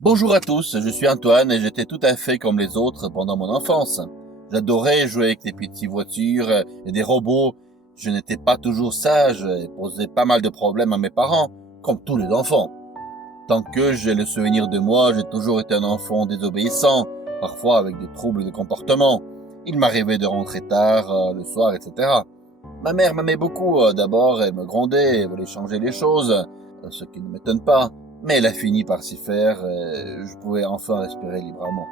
Bonjour à tous, je suis Antoine et j'étais tout à fait comme les autres pendant mon enfance. J'adorais jouer avec des petites voitures et des robots. Je n'étais pas toujours sage et posais pas mal de problèmes à mes parents, comme tous les enfants. Tant que j'ai le souvenir de moi, j'ai toujours été un enfant désobéissant, parfois avec des troubles de comportement. Il m'arrivait de rentrer tard le soir, etc. Ma mère m'aimait beaucoup. D'abord, elle me grondait, elle voulait changer les choses, ce qui ne m'étonne pas. Mais elle a fini par s'y faire et je pouvais enfin respirer librement.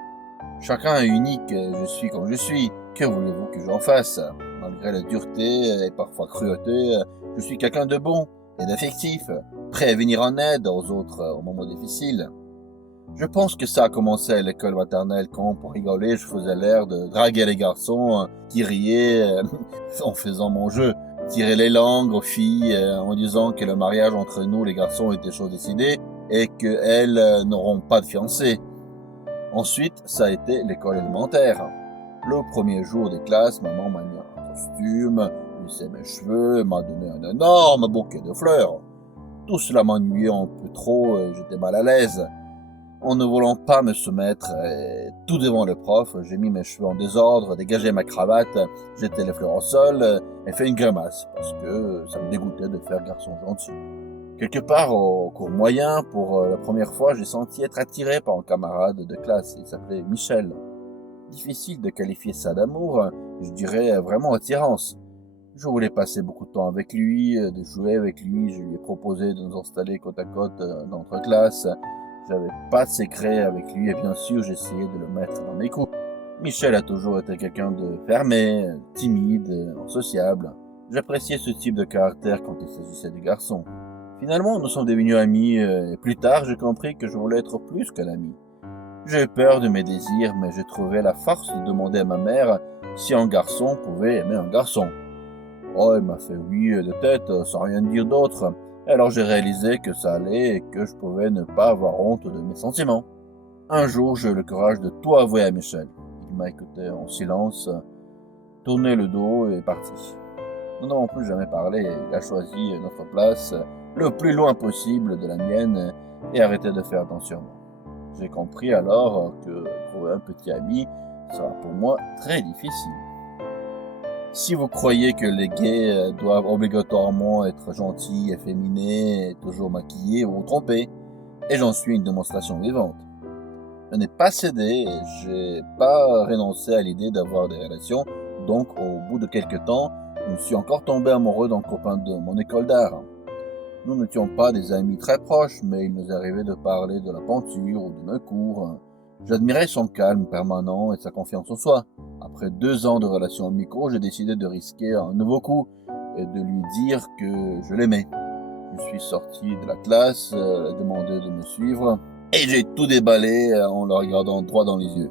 Chacun est unique, je suis comme je suis. Que voulez-vous que j'en fasse? Malgré la dureté et parfois cruauté, je suis quelqu'un de bon et d'affectif, prêt à venir en aide aux autres au moment difficile. Je pense que ça a commencé à l'école maternelle quand, pour rigoler, je faisais l'air de draguer les garçons qui riaient en faisant mon jeu. Tirer les langues aux filles en disant que le mariage entre nous, les garçons, était chose décidée et qu'elles n'auront pas de fiancé. Ensuite, ça a été l'école élémentaire. Le premier jour des classes, maman m'a mis un costume, lissé mes cheveux, m'a donné un énorme bouquet de fleurs. Tout cela m'ennuyait un peu trop et j'étais mal à l'aise. En ne voulant pas me soumettre, tout devant le prof, j'ai mis mes cheveux en désordre, dégagé ma cravate, jeté les fleurs au sol et fait une grimace parce que ça me dégoûtait de faire garçon gentil. Quelque part au cours moyen, pour la première fois, j'ai senti être attiré par un camarade de classe. Il s'appelait Michel. Difficile de qualifier ça d'amour, je dirais vraiment attirance. Je voulais passer beaucoup de temps avec lui, de jouer avec lui. Je lui ai proposé de nous installer côte à côte dans notre classe. J'avais pas de secret avec lui et bien sûr j'essayais de le mettre dans mes coups. Michel a toujours été quelqu'un de fermé, timide, insociable. J'appréciais ce type de caractère quand il s'agissait des garçons. Finalement, nous sommes devenus amis et plus tard j'ai compris que je voulais être plus qu'un ami. J'ai eu peur de mes désirs mais j'ai trouvé la force de demander à ma mère si un garçon pouvait aimer un garçon. Oh, elle m'a fait oui de tête, sans rien dire d'autre. Alors j'ai réalisé que ça allait et que je pouvais ne pas avoir honte de mes sentiments. Un jour, j'ai eu le courage de tout avouer à Michel. Il m'a écouté en silence, tourné le dos et est parti. Nous n'avons plus jamais parlé et il a choisi notre place le plus loin possible de la mienne et arrêté de faire attention à moi. J'ai compris alors que trouver un petit ami sera pour moi très difficile. Si vous croyez que les gays doivent obligatoirement être gentils, efféminés, et toujours maquillés, vous vous trompez. Et j'en suis une démonstration vivante. Je n'ai pas cédé et j'ai pas renoncé à l'idée d'avoir des relations. Donc, au bout de quelques temps, je me suis encore tombé amoureux d'un copain de mon école d'art. Nous n'étions pas des amis très proches, mais il nous arrivait de parler de la peinture ou de nos cours. J'admirais son calme permanent et sa confiance en soi. Après 2 ans de relations amicaux, j'ai décidé de risquer un nouveau coup et de lui dire que je l'aimais. Je suis sorti de la classe, demandé de me suivre et j'ai tout déballé en le regardant droit dans les yeux.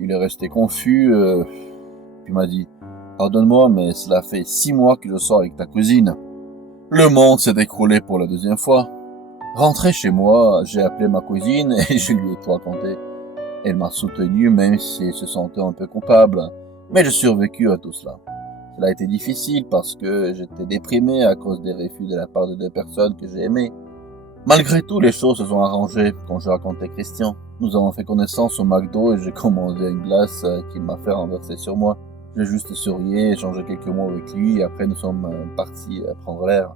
Il est resté confus, puis m'a dit « Pardonne-moi, mais cela fait 6 mois que je sors avec ta cousine. » Le monde s'est écroulé pour la 2e fois. Rentré chez moi, j'ai appelé ma cousine et je lui ai tout raconté. Elle m'a soutenu même si elle se sentait un peu coupable. Mais j'ai survécu à tout cela. Cela a été difficile parce que j'étais déprimé à cause des refus de la part de 2 personnes que j'ai aimées. Malgré tout, les choses se sont arrangées quand j'ai raconté Christian. Nous avons fait connaissance au McDo et j'ai commandé une glace qu'il m'a fait renverser sur moi. J'ai juste sourié, échangé quelques mots avec lui et après nous sommes partis prendre l'air.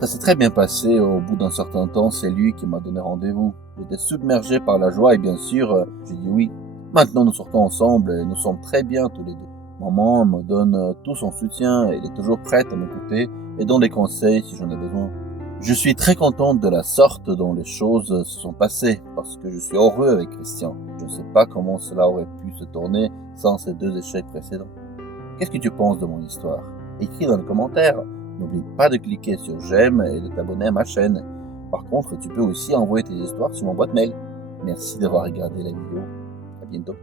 Ça s'est très bien passé. Au bout d'un certain temps, c'est lui qui m'a donné rendez-vous. J'étais submergé par la joie et bien sûr, j'ai dit oui. Maintenant, nous sortons ensemble et nous sommes très bien tous les deux. Maman me donne tout son soutien et elle est toujours prête à m'écouter et donne des conseils si j'en ai besoin. Je suis très contente de la sorte dont les choses se sont passées parce que je suis heureux avec Christian. Je ne sais pas comment cela aurait pu se tourner sans ces 2 échecs précédents. Qu'est-ce que tu penses de mon histoire? Écris dans les commentaires. N'oublie pas de cliquer sur j'aime et de t'abonner à ma chaîne. Par contre, tu peux aussi envoyer tes histoires sur mon boîte mail. Merci d'avoir regardé la vidéo. À bientôt.